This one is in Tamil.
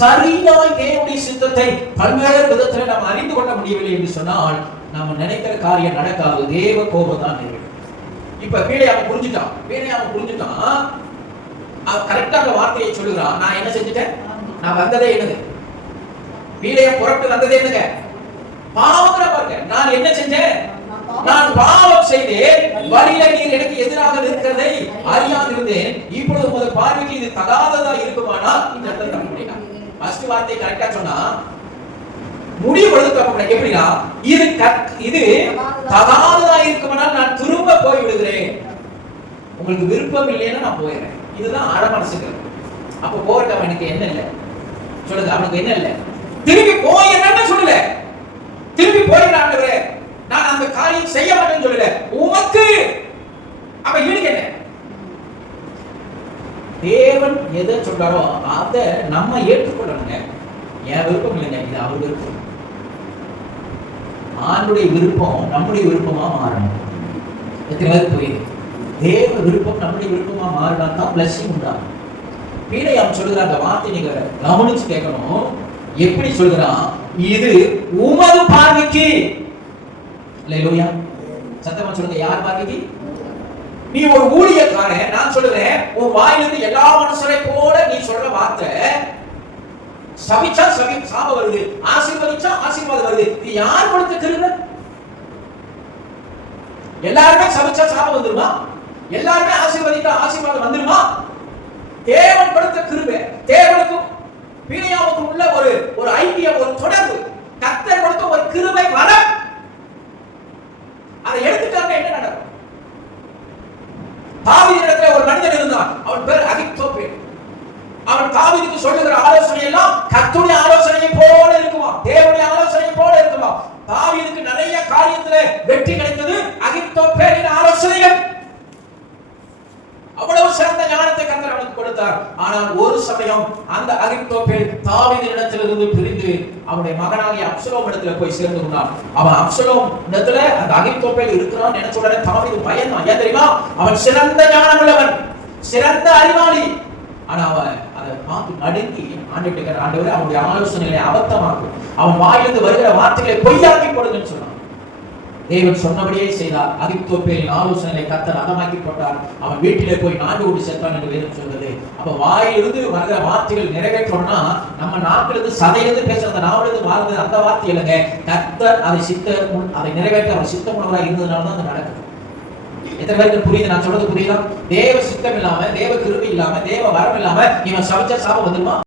சரியாய் தேவனுடைய சித்தத்தை பல்வேறு விதத்தில் நாம் அறிந்து கொள்ள முடியவில்லை என்று சொன்னால் நாம நினைக்கிற காரியம் நடக்காது. தேவ கோபம் தான் நேரிடும். இப்ப பீலையாம புரிஞ்சுட்டான். கரெக்டா அந்த வார்த்தையை சொல்லுகிறான். நான் என்ன செஞ்சுட்டேன்? நான் வந்ததே என்னது? பீலையா புறப்பட்டு வந்ததே என்னங்க? பாவங்கிற பாருங்க. நான் என்ன செஞ்சேன்? நான் பாவம் செய்தேன். வழியில நீர் எனக்கு எதிராக நிற்கிறதை அறியாதிருந்தேன். இப்பொழுது உமது பார்வைக்கு இது தகாததா இருக்குமானா இந்த இடத்துல தப்பு பண்ணிட்டான். ஃபர்ஸ்ட் வார்த்தை கரெக்டா சொன்னா முடிவு எடுக்க எப்படின்னா இது தகாததா இருக்குமானா நான் திரும்ப போய் விடுகிறேன். உங்களுக்கு விருப்பம் இல்லைன்னா நான் போயிடுறேன். இதுதான் ஆழ மனசுக்கு. அப்ப போறதுக்கு அவனுக்கு என்ன இல்லை சொல்லுங்க? அவனுக்கு என்ன இல்லை? திரும்பி போய் என்னன்னு சொல்லல. திரும்பி போயிடாண்டவரே நான் அந்த காரியம் செய்ய மாட்டேன்னு சொல்லல. உமக்கு அப்ப இவனுக்கு என்ன? தேவன் எதை சொல்றாரோ அதை நம்ம ஏற்றுக்கொள்ளணுங்க. என் விருப்பம் இல்லைங்க, இது அவர் விருப்பம். ஆணுடைய விருப்பம் நம்முடைய விருப்பமா மாறணும். எத்தனை பேருக்கு புரியுது? தேவ விருப்பம் நம்முடைய விருப்பமா மாறினா தான் பிளஸிங் உண்டாகும். பீலையாம் சொல்லுகிற அந்த வார்த்தை நீங்க கவனிச்சு கேட்கணும். எப்படி சொல்கிறான்? இது உமது பார்வைக்கு. அல்லேலூயா. சத்தமா சொல்லுங்க. யார் பார்வைக்கு? நீ ஒரு ஊழியக்காரன். நான் சொல்லுறேன், உன் வாயிலிருந்து எல்லா மனுஷரை போல நீ சொல்ற வார்த்தை சபிச்சா சாபம் வருது, ஆசீர்வதிச்சா ஆசீர்வாதம் வருது. இது யார் கொடுத்த கிருபை? எல்லாருமே சபிச்சா சாபம் வந்துருமா? எல்லாருமே ஆசீர்வதித்தா ஆசீர்வாதம் வந்துருமா? தேவன் கொடுத்த கிருபை. தேவனுக்கும் பீலையாமுக்கும் உள்ள ஒரு ஐக்கியம், ஒரு தொடர்பு. கர்த்தர் கொடுத்த ஒரு கிருபை வரம். அதை எடுத்துட்டாங்க என்ன நடக்கும்? தாவீதினிடத்தில் ஒரு மனிதன் இருந்தான். அவன் பேர் அகித்தோப்பேல். அவன் தாவீதுக்கு சொல்லுகிற ஆலோசனை எல்லாம் கர்த்தருடைய ஆலோசனையை போல இருக்குமா, தேவனுடைய ஆலோசனையை போல இருக்குமா. தாவீதுக்கு நிறைய காரியத்திலே வெற்றி கிடைத்தது அகித்தோப்பேலின் ஆலோசனைகள். அவ்வளவு சிறந்த ஞானத்தை கர்த்தர் அவனுக்கு கொடுத்தார். ஆனால் ஒரு சமயம் அந்த அகித்தோப்பேல் தாவீதினிடத்திலிருந்து பிரிந்து அவனுடைய மகனாகிய அப்சலோம் இடத்துல போய் சேர்ந்து கொண்டான். அவன் அப்சலோம் இடத்துல அந்த அகித்தோப்பேல் இருக்கிறான் நினைச்ச உடனே தாவீது பயந்தான். ஏன் தெரியுமா? அவன் சிறந்த ஞானம் உள்ளவன், சிறந்த அறிவாளி. ஆனா அவன் அதை பார்த்து நடுங்கி ஆண்டவரே அவனுடைய ஆலோசனைகளை அபத்தமாக்கும், அவன் வாயிலிருந்து வருகிற வார்த்தைகளை பொய்யாக்கி போடுங்கன்னு சொன்னான். தேவன் சொன்னபடியே செய்தார். அகித்தோப்பேலின் ஆலோசனைகளை கர்த்தர் அதமாக்கி போட்டார். அவன் வீட்டிலே போய் நாடு ஓடி சென்றான் என்று வேதம் சொல்கிறது. அப்ப வாயிலிருந்து வருகிற வார்த்தைகள் நிறைவேற்றணும்னா நம்ம நாட்டிலிருந்து சதையிலிருந்து பேசுறது, நாவிலிருந்து வாழ்றது அந்த வார்த்தை இல்லைங்க. கர்த்தர் அதை நிறைவேற்ற அவர் சித்தமுள்ளவராக இருந்ததுனால தான் அது நடக்குது. எத்தனை பேருக்கு புரியுது நான் சொல்றது? புரியுதா? தேவ சித்தம் இல்லாம, தேவ கிருபை இல்லாம, தேவ வரம் இல்லாம இவன் சமைச்ச சாபம் வந்துருமா?